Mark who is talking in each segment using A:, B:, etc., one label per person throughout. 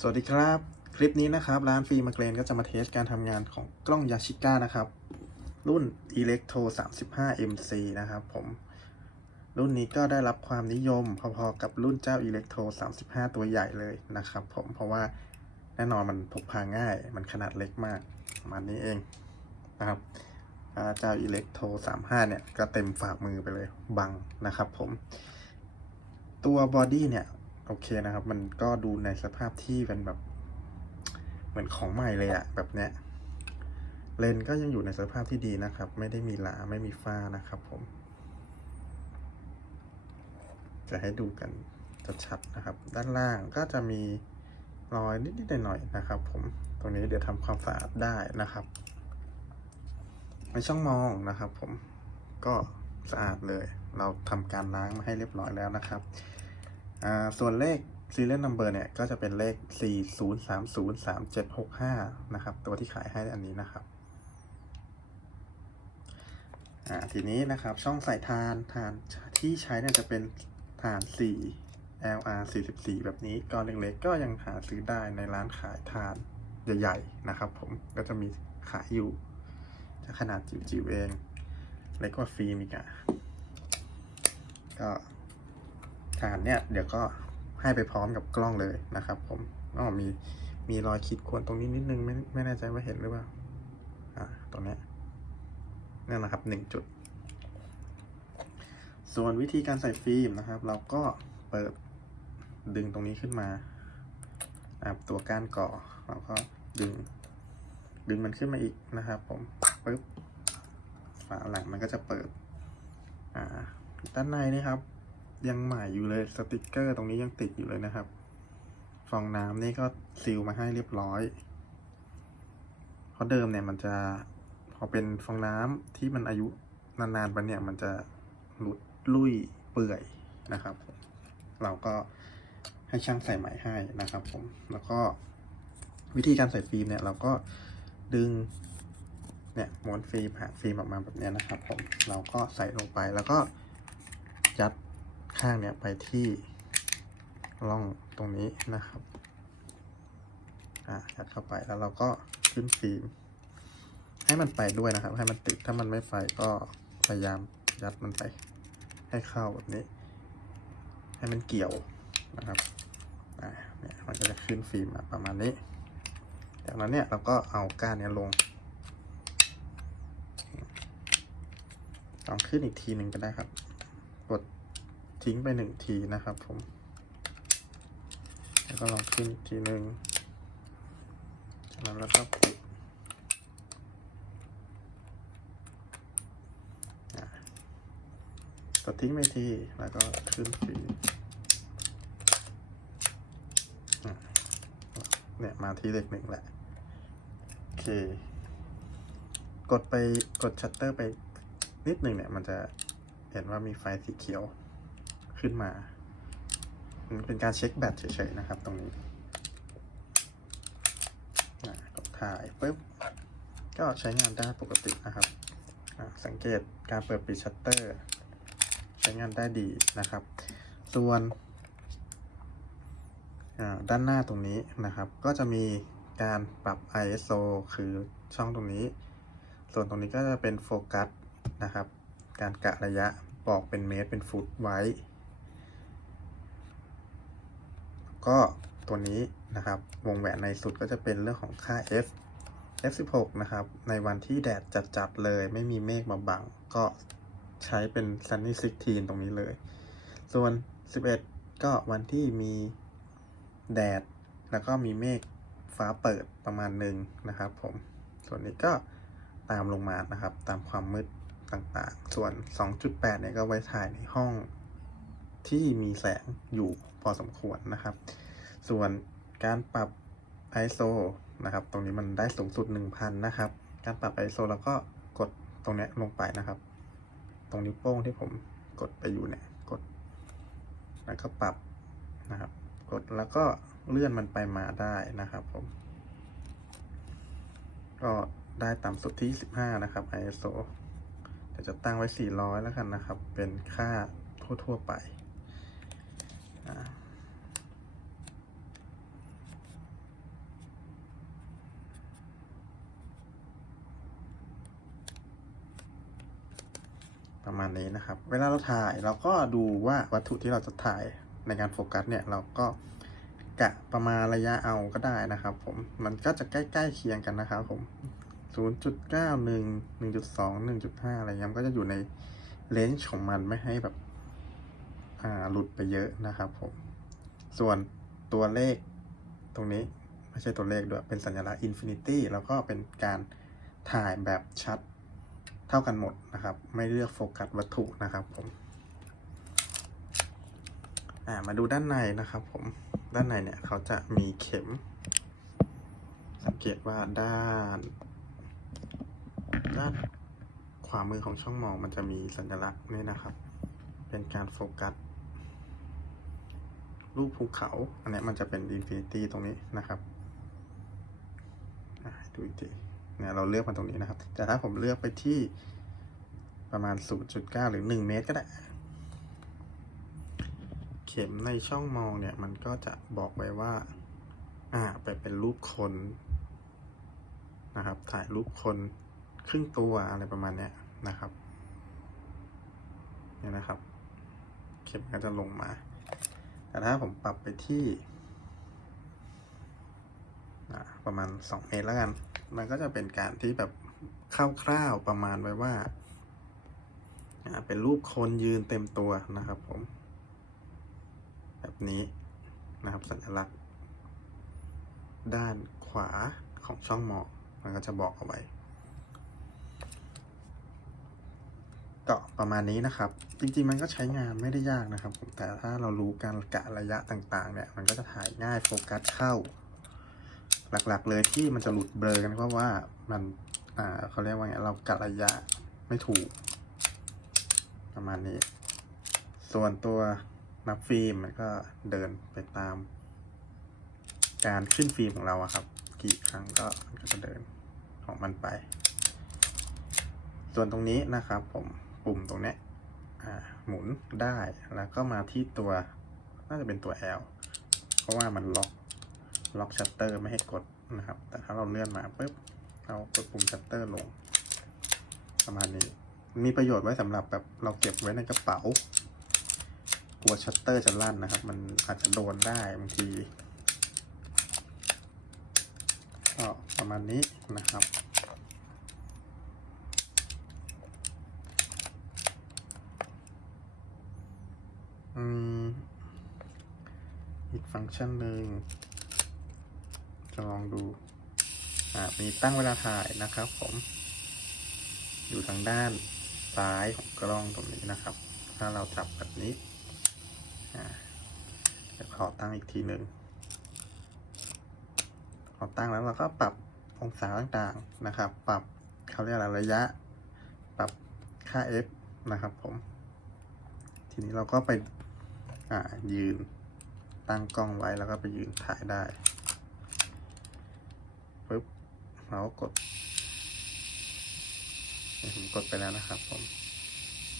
A: สวัสดีครับ คลิปนี้นะครับ ร้านฟิล์มาเกรนก็จะมาเทสการทำงานของกล้องยาชิก้านะครับ รุ่น Electro 35 MC นะครับผม รุ่นนี้ก็ได้รับความนิยมพอๆกับรุ่นเจ้า Electro 35 ตัวใหญ่เลยนะครับผมเพราะว่าแน่นอนมันพกพาง่าย มันขนาดเล็กมากประมาณนี้เองนะครับอ่าเจ้า Electro 35 เนี่ย ก็เต็มฝ่ามือไปเลยบังนะครับผม ตัวบอดี้เนี่ย โอเคนะครับ มันก็ดูในสภาพที่เป็นแบบ เหมือนของใหม่เลยอะแบบเนี้ยเลนก็ยังอยู่ในสภาพที่ดีนะครับ ไม่ได้มีหลาไม่มีฝ้านะครับ ผม จะให้ดูกันชัดๆนะครับ ด้านล่างก็จะมีรอยนิดๆหน่อยๆนะครับ ผมตรงนี้เดี๋ยวทำความสะอาดได้นะครับในช่องมองนะครับ ผมก็สะอาดเลย เราทำการล้างมาให้เรียบร้อยแล้วนะครับ ส่วนเลข serial number เนี่ย ก็จะเป็นเลข 4030375นะครับ ตัวที่ขายให้อันนี้นะครับอ่าทีนี้นะครับช่องใส่ทานทานที่ใช้เนี่ยจะเป็นทาน 4 LR 44 แบบนี้ก้อนเล็กๆก็ยังหาซื้อได้ในร้านขายทานใหญ่ๆนะครับผมก็จะมีขายอยู่ขนาดจิ๋วๆเอง เล็กกว่าฟิล์มอีกอะก็ ฐานเนี่ยเดี๋ยวก็ให้ไปพร้อมกับกล้องเลยนะครับ ผมอ๋อมีมีรอยขีดข่วนตรงนี้นิดนึงไม่ไม่แน่ใจว่าเห็นหรือเปล่าอ่าตรงนี้นั่นนะครับหนึ่งจุด ส่วนวิธีการใส่ฟิล์มนะครับ เราก็เปิดดึงตรงนี้ขึ้นมาอ่าตัวก้านก่อเราก็ดึง ดึงมันขึ้นมาอีกนะครับ ผมปึ๊บฝาหลังมันก็จะเปิดอ่าด้านในนี่ครับ ยังใหม่อยู่เลยสติกเกอร์ตรงนี้ยังติดอยู่เลยนะครับ ฟองน้ำนี่ก็ซีลมาให้เรียบร้อย เพราะเดิมเนี่ยมันจะพอเป็นฟองน้ำที่มันอายุนานๆไปเนี่ยมันจะหลุดลุ่ยเปื่อยนะครับ เราก็ให้ช่างใส่ใหม่ให้นะครับผม แล้วก็วิธีการใส่ฟิล์มเนี่ยเราก็ดึงเนี่ยม้วนฟิล์มหาฟิล์มออกมาแบบนี้นะครับผม เราก็ใส่ลงไปแล้วก็ยัด ข้างเนี่ยไปที่ร่องตรงนี้นะครับ อะยัดเข้าไปแล้วเราก็ขึ้นฟิล์มให้มันไปด้วยนะครับ ให้มันติดถ้ามันไม่ไปก็พยายามยัดมันไป ให้เข้าแบบนี้ ให้มันเกี่ยวนะครับอ่าเนี่ยมันก็จะขึ้นฟิล์มประมาณนี้ จากนั้นเนี่ยเราก็เอาก้านเนี้ยลงลองขึ้นอีกทีหนึ่งก็ได้ครับ กด ทิ้งไปหนึ่งทีนะครับผม แล้วก็ลองขึ้นอีกทีหนึ่งจากนั้นแล้วก็ปิดอะกดทิ้งไปที แล้วก็ขึ้นฟีเนี่ยมาที่เลขหนึ่งแหละ โอเค กดไปกดชัตเตอร์ไปนิดหนึ่งเนี่ย มันจะเห็นว่ามีไฟสีเขียว ขึ้นมามันเป็นการเช็คแบตเฉยๆนะครับ ตรงนี้กดถ่ายปุ๊บ ก็ใช้งานได้ปกตินะครับ สังเกตการเปิดปิดชัตเตอร์ ใช้งานได้ดีนะครับ ส่วนด้านหน้าตรงนี้นะครับ ก็จะมีการปรับ ISO คือช่องตรงนี้ ส่วนตรงนี้ก็จะเป็นโฟกัสนะครับ การกะระยะบอกเป็นเมตรเป็นฟุตไว้ ก็ตัวนี้นะครับ วงแหวนในสุดก็จะเป็นเรื่องของค่า f f16 นะครับ ในวันที่แดดจัดๆเลยไม่มีเมฆมาบัง ก็ใช้เป็น sunny 16 ตรงนี้เลย ส่วน 11 ก็วันที่มีแดด แล้วก็มีเมฆฟ้าเปิดประมาณหนึ่งนะครับผม ส่วนนี้ก็ตามลงมานะครับ ตามความมืดต่างๆ ส่วน 2.8 เนี่ยก็ไว้ถ่ายในห้องที่มีแสงอยู่พอสมควรนะครับ ส่วนการปรับ ISO นะครับ ตรงนี้มันได้สูงสุด 1,000 นะครับ การปรับ ISO แล้วก็กดตรงนี้ลงไปนะครับ ตรงนิ้วโป้งที่ผมกดไปอยู่เนี่ย กด แล้วก็ปรับนะครับ กดแล้วก็เลื่อนมันไปมาได้นะครับผม ก็ได้ต่ำสุดที่ 15 นะครับ ISO เดี๋ยวจะตั้งไว้ 400 แล้วกันนะครับ เป็นค่าทั่ว ๆ ไปอ่า ประมาณนี้นะครับ เวลาเราถ่ายเราก็ดูว่าวัตถุที่เราจะถ่ายในการโฟกัสเนี่ยเราก็กะประมาณระยะเอาก็ได้นะครับผมมันก็จะใกล้ๆเคียงกันนะครับผม0.91 1.2 1.5 อะไรเงี้ยมันก็จะอยู่ในเลนส์ของมันไม่ให้แบบอ่าหลุดไปเยอะนะครับผม ส่วนตัวเลขตรงนี้ไม่ใช่ตัวเลขด้วย เป็นสัญลักษณ์อินฟินิตี้แล้วก็เป็นการถ่ายแบบชัด เท่ากันหมดนะครับ ไม่เลือกโฟกัสวัตถุนะครับผมมาดูด้านในนะครับผมด้านในเนี่ยเขาจะมีเข็ม สังเกตว่าด้าน ด้านขวามือของช่องมองมันจะมีสัญลักษณ์นี่นะครับ เป็นการโฟกัสรูปภูเขา อันนี้มันจะเป็นอินฟินิตี้ตรงนี้นะครับดูอีกที นี่ยเราเลือกมาตรงนี้นะครับ แต่ถ้าผมเลือกไปที่ประมาณ 0.9 หรือ 1 เมตรก็ได้ เข็มในช่องมองเนี่ย มันก็จะบอกไว้ว่า อ่าไปเป็นรูปคนนะครับ ถ่ายรูปคนครึ่งตัวอะไรประมาณเนี้ยนะครับเนี่ยนะครับ เข็มก็จะลงมา แต่ถ้าผมปรับไปที่อ่าประมาณ 2 เมตรแล้วกัน มันก็จะเป็นการที่แบบคร่าวๆประมาณไว้ว่า เป็นรูปคนยืนเต็มตัวนะครับผม แบบนี้นะครับสัญลักษณ์ ด้านขวาของช่องมองมันก็จะบอกเอาไว้ก็ประมาณนี้นะครับ จริงๆ มันก็ใช้งานไม่ได้ยากนะครับผมแต่ถ้าเรารู้การกะระยะต่างๆ เนี่ย มันก็จะถ่ายง่ายโฟกัสเข้า หลัก ๆ เลยที่มันจะหลุดเบลอกันเพราะว่ามันอ่าเขาเรียกว่าไงเรากะระยะไม่ถูก ประมาณนี้ ส่วนตัวนับฟิล์มมันก็เดินไปตาม การขึ้นฟิล์มของเราครับ กี่ครั้งก็มันก็จะเดินของมันไป ส่วนตรงนี้นะครับ ผมปุ่มตรงเนี้ยหมุนได้แล้วก็มาที่ตัวน่าจะเป็นตัว L เพราะว่ามันล็อก ล็อกชัตเตอร์ไม่ให้กดนะครับ แต่ถ้าเราเลื่อนมาปุ๊บเรากดปุ่มชัตเตอร์ลง ประมาณนี้ มีประโยชน์ไว้สำหรับแบบเราเก็บไว้ในกระเป๋ากลัวชัตเตอร์จะลั่นนะครับ มันอาจจะโดนได้บางทีก็ประมาณนี้นะครับอืมอีกฟังก์ชันหนึ่ง จะลองดูอ่ามีตั้งเวลาถ่ายนะครับ ผม อยู่ทางด้านซ้ายของกล้องตรงนี้นะครับ ถ้าเราจับแบบนี้อ่าเดี๋ยวขอตั้งอีกทีหนึ่งขอตั้งแล้วเราก็ปรับองศาต่างๆนะครับ ปรับเขาเรียกอะไรระยะ ปรับค่า f นะครับ ผม ทีนี้เราก็ไปยืนตั้งกล้องไว้แล้วก็ไปยืนถ่ายได้ เราก็กดผมกดไปแล้วนะครับผม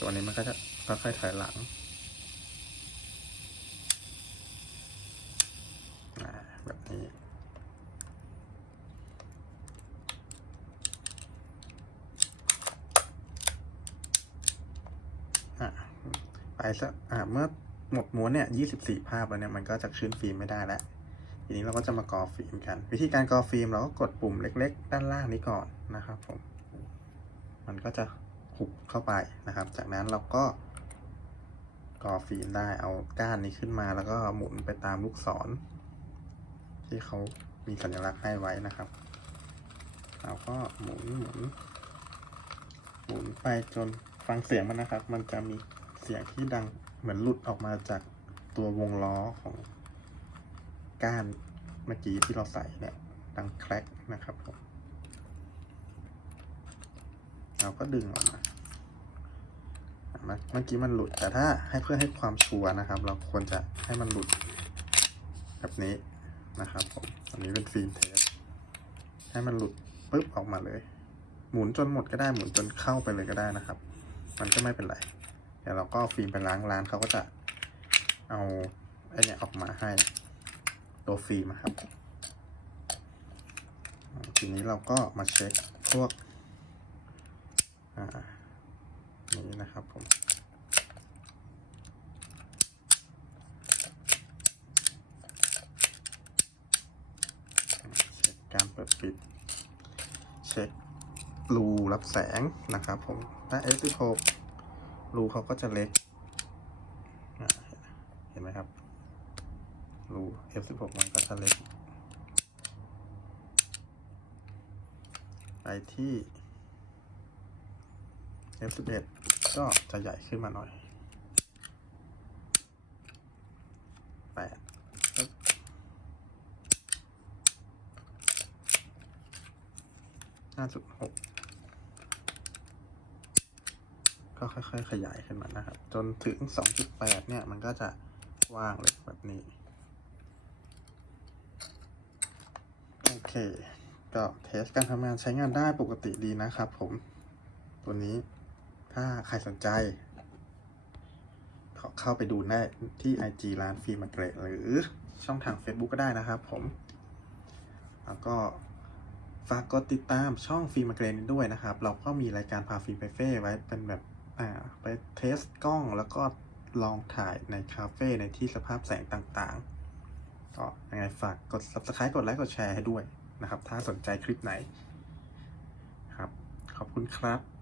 A: ตัวนี้มันก็จะค่อยๆถอยหลังแบบนี้ ไปสักอ่าเมื่อหมดม้วนเนี่ยยี่สิบสี่ภาพแล้วเนี่ย มันก็จะขึ้นฟิล์มไม่ได้แล้ว ทีนี้เราก็จะมากรอฟิล์มกัน วิธีการกรอฟิล์มเราก็กดปุ่มเล็ก ๆ ด้านล่างนี้ก่อนนะครับผม มันก็จะหุบเข้าไปนะครับ จากนั้นเราก็กรอฟิล์มได้เอาก้านนี้ขึ้นมา แล้วก็หมุนไปตามลูกศร ที่เขามีสัญลักษณ์ให้ไว้นะครับเราก็หมุนหมุนหมุนไปจนฟังเสียงมันนะครับ มันจะมีเสียงที่ดังเหมือนหลุดออกมาจากตัววงล้อของ ก้านเมื่อกี้ที่เราใส่เนี่ยดังแคลกนะครับผมเราก็ดึงออกมาเมื่อกี้มันหลุดแต่ถ้าให้เพื่อให้ความชัวร์นะครับ เราควรจะให้มันหลุดแบบนี้นะครับผมอันนี้เป็นฟิล์มเทสให้มันหลุดปุ๊บออกมาเลย หมุนจนหมดก็ได้หมุนจนเข้าไปเลยก็ได้นะครับ มันก็ไม่เป็นไรเดี๋ยวเราก็ฟิล์มไปล้างร้านเขาก็จะเอาไอ้เนี่ยออกมาให้ ตัวฟิล์มครับ ทีนี้เราก็มาเช็คพวกนี้นะครับผมเช็คการเปิดปิด เช็ครูรับแสงนะครับผมถ้า F16 รูเขาก็จะเล็กอะเห็นไหมครับ รู F16 มันก็จะเล็กไปที่ F11 ก็จะใหญ่ขึ้นมาหน่อยแปดห้าจุดหกก็ค่อยๆ ขยายขึ้นมานะครับ จนถึง2.8เนี่ย มันก็จะว่างเลยแบบนี้ โอเค ก็เทสการทำงานใช้งานได้ปกติดีนะครับผม ตัวนี้ถ้าใครสนใจ เข้าไปดูได้ที่ IG ร้านฟิล์มเกรดหรือช่องทาง Facebook ก็ได้นะครับผม แล้วก็ฝากกดติดตามช่องฟิล์มเกรดนี้ด้วยนะครับ เราก็มีรายการพาฟิล์มไปเฟ่ไว้เป็นแบบอ่าไปเทสกล้องแล้วก็ลองถ่ายในคาเฟ่ในที่สภาพแสงต่างๆ ก็ยังไงฝากกด subscribe กดไลค์กดแชร์ให้ด้วย นะครับ ถ้าสนใจคลิปไหนครับ ขอบคุณครับ